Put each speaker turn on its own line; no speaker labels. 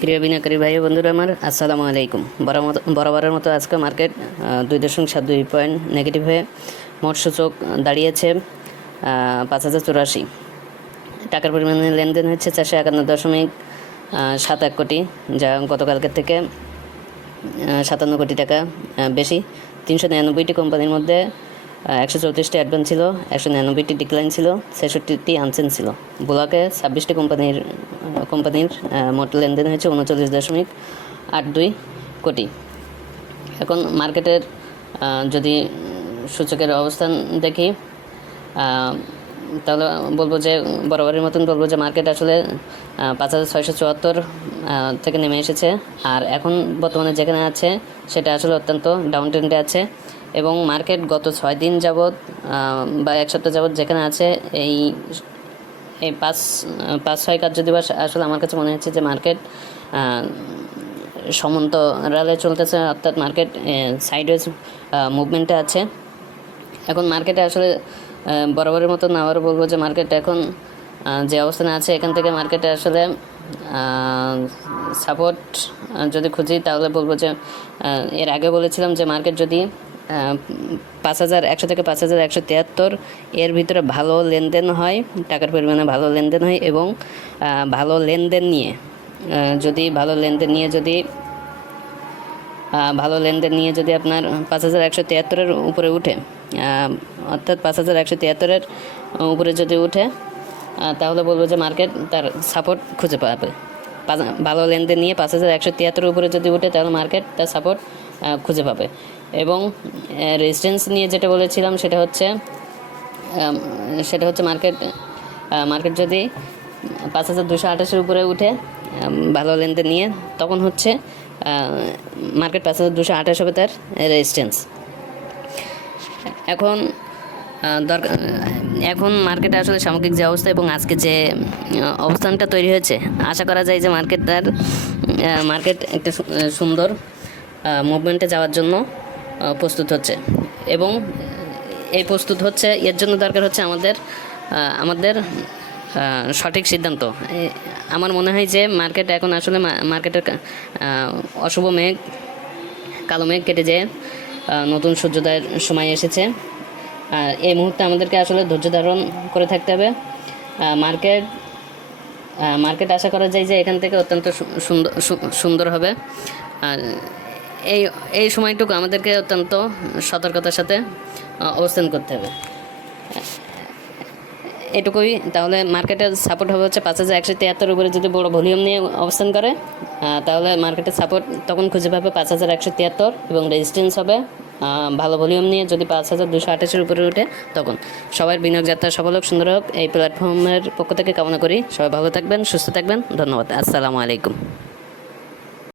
প্রিয় বিনিয়োগকারী ভাই বন্ধুরা আমার, আসসালামু আলাইকুম। বরাবর বরাবরের মতো আজকে মার্কেট দুই দশমিক সাত দুই পয়েন্ট নেগেটিভ হয়ে মোট সূচক দাঁড়িয়েছে পাঁচ হাজার চুরাশি। টাকার পরিমাণে লেনদেন হচ্ছে চারশো একান্ন দশমিক সাত এক কোটি, যা গতকালকের থেকে সাতান্ন কোটি টাকা বেশি। তিনশো নিরানব্বইটি কোম্পানির মধ্যে একশো চৌত্রিশটি অ্যাডভান্স ছিল, একশো নিরানব্বইটি ডিক্লাইন ছিল, ছেষট্টিটি আনসেন ছিল। ব্লকে ছাব্বিশটি কোম্পানির কোম্পানির মোট লেনদেন হয়েছে উনচল্লিশ দশমিক আট দুই কোটি। এখন মার্কেটের যদি সূচকের অবস্থান দেখি তাহলে বলব যে বরাবরের মতন বলব যে মার্কেট আসলে পাঁচ হাজার ছয়শো চুয়াত্তর থেকে নেমে এসেছে। আর এখন বর্তমানে যেখানে আছে, সেটা আসলে অত্যন্ত ডাউন ট্রেন্ডে আছে। এবং মার্কেট গত ছয় দিন যাবৎ বা এক সপ্তাহ যাবৎ যেখানে আছে, এই এই পাঁচ পাঁচ, ছয় কার্য দিবস আসলে আমার কাছে মনে হচ্ছে যে মার্কেট সমন্ত সমান্তরালে চলতেছে, অর্থাৎ মার্কেট সাইডওয়েজ মুভমেন্টে আছে। এখন মার্কেটে আসলে বরাবরের মতো না আবারও বলব যে মার্কেট এখন যে অবস্থানে আছে, এখান থেকে মার্কেটে আসলে সাপোর্ট যদি খুঁজি তাহলে বলব যে এর আগে বলেছিলাম যে মার্কেট যদি পাঁচ হাজার, একশো থেকে পাঁচ হাজার একশো তিয়াত্তর। এর ভিতরে ভালো লেনদেন হয়, টাকার পরিমাণে ভালো লেনদেন হয় এবং ভালো লেনদেন নিয়ে যদি ভালো লেনদেন নিয়ে যদি ভালো লেনদেন নিয়ে যদি আপনার পাঁচ হাজার একশো তিয়াত্তরের উপরে উঠে অর্থাৎ পাঁচ হাজার একশো তিয়াত্তরের উপরে যদি উঠে তাহলে বলব যে মার্কেট তার সাপোর্ট খুঁজে পাবে। ভালো লেনদেন নিয়ে পাঁচ হাজার একশো তিয়াত্তরের উপরে যদি উঠে, তাহলে মার্কেট তার সাপোর্ট খুঁজে পাবে। এবং রেজিস্ট্যান্স নিয়ে যেটা বলেছিলাম সেটা হচ্ছে সেটা হচ্ছে মার্কেট মার্কেট যদি পাঁচ হাজার দুশো আঠাশের উপরে উঠে ভালো লেনদেন নিয়ে, তখন হচ্ছে মার্কেট পাঁচ হাজার দুশো আঠাশ হবে তার রেজিস্ট্যান্স এখন দরকার, এখন মার্কেটে আসলে সামগ্রিক যে অবস্থা এবং আজকে যে অবস্থানটা তৈরি হয়েছে, আশা করা যায় যে মার্কেট তার মার্কেট একটা সুন্দর মুভমেন্টে যাওয়ার জন্য প্রস্তুত হচ্ছে। এবং এই প্রস্তুত হচ্ছে, এর জন্য দরকার হচ্ছে আমাদের আমাদের সঠিক সিদ্ধান্ত। আমার মনে হয় যে মার্কেট এখন আসলে মার্কেটের অশুভ মেঘ, কালো মেঘ কেটে যেয়ে নতুন সূর্যোদয়ের সময় এসেছে। আর এই মুহূর্তে আমাদেরকে আসলে ধৈর্য ধারণ করে থাকতে হবে। মার্কেট মার্কেট আশা করা যায় যে এখান থেকে অত্যন্ত সুন্দর সুন্দর হবে। আর এই এই সময়টুকু আমাদেরকে অত্যন্ত সতর্কতার সাথে অবস্থান করতে হবে। এটুকুই, তাহলে মার্কেটের সাপোর্ট হবে হচ্ছে পাঁচ হাজার একশো তিয়াত্তর উপরে যদি বড় ভলিউম নিয়ে অবস্থান করে তাহলে মার্কেটের সাপোর্ট তখন খুঁজে পাবে পাঁচ হাজার একশো তিয়াত্তর এবং রেজিস্ট্যান্স হবে ভালো ভলিউম নিয়ে যদি পাঁচ হাজার দুশো আঠাশের উপরে উঠে তখন। সবার বিনিয়োগ যাত্রা সফল হোক, সুন্দর হোক, এই প্ল্যাটফর্মের পক্ষ থেকে কামনা করি। সবাই ভালো থাকবেন, সুস্থ থাকবেন, ধন্যবাদ। আসসালামু আলাইকুম।